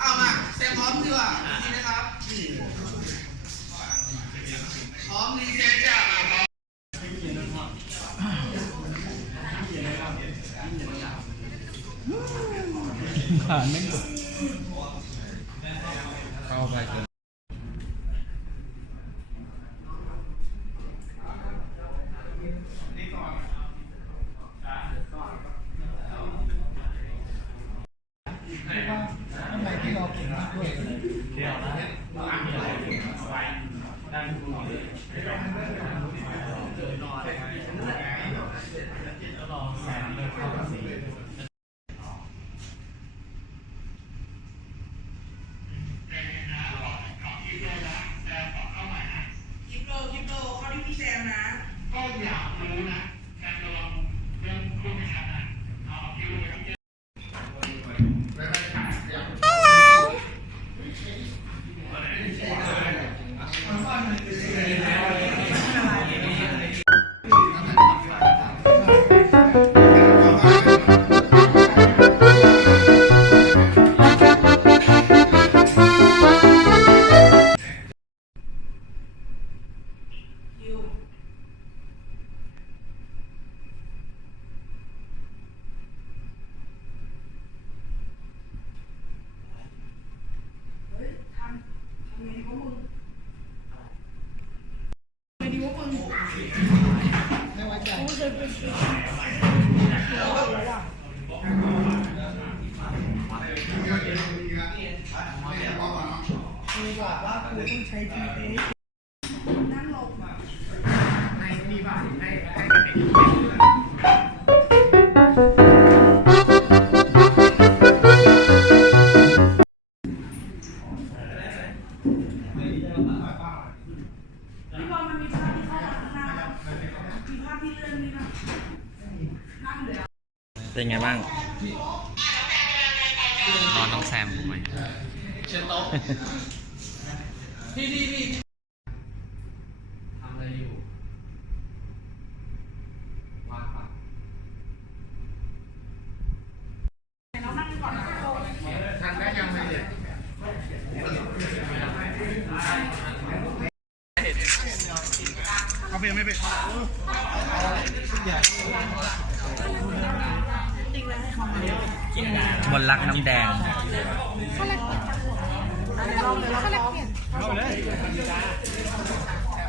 เอามาเต็มพร้อมดีกว่าดีนะครับ พร้อมรีเซ็ตจ้ะอะพร้อมผ่านไม่หมดเข้าไป ไม่ไว้ใจครูบอกว่าครูต้องใช้ GPS นั่งลงพี่บ เป็นไงบ้างรอน้องแซมผมไหมเชิญโต๊ะพี่พี่พี่ทำอะไรอยู่ว่างปะเรานั่งก่อนนะโต๊ะทันได้ยังไงเด็กเอาไปยังไม่ไป มนรักน้ำแดง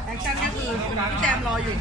แอคชั่นก็คือพี่แจมรออยู่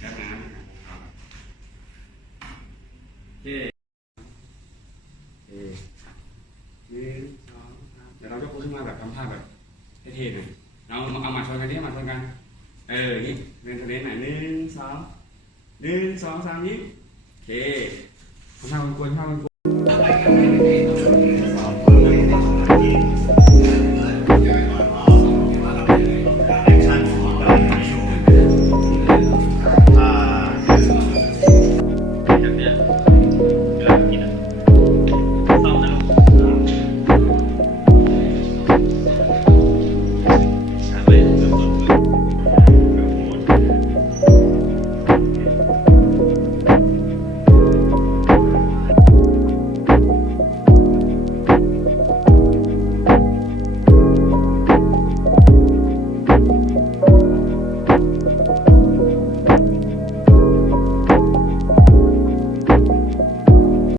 แบบนั้นโอเคหนึ่งสองสามเดี๋ยวเราจะพูดขึ้นมาแบบทำท่าแบบเท่ๆหน่อยเราเอามาชนกันดิมาชนกัน เออ นี่เป็นทะเลหน่อยหนึ่งสองหนึ่งสองสามยิ้มโอเคทำท่ากวนๆทำท่ากวนๆ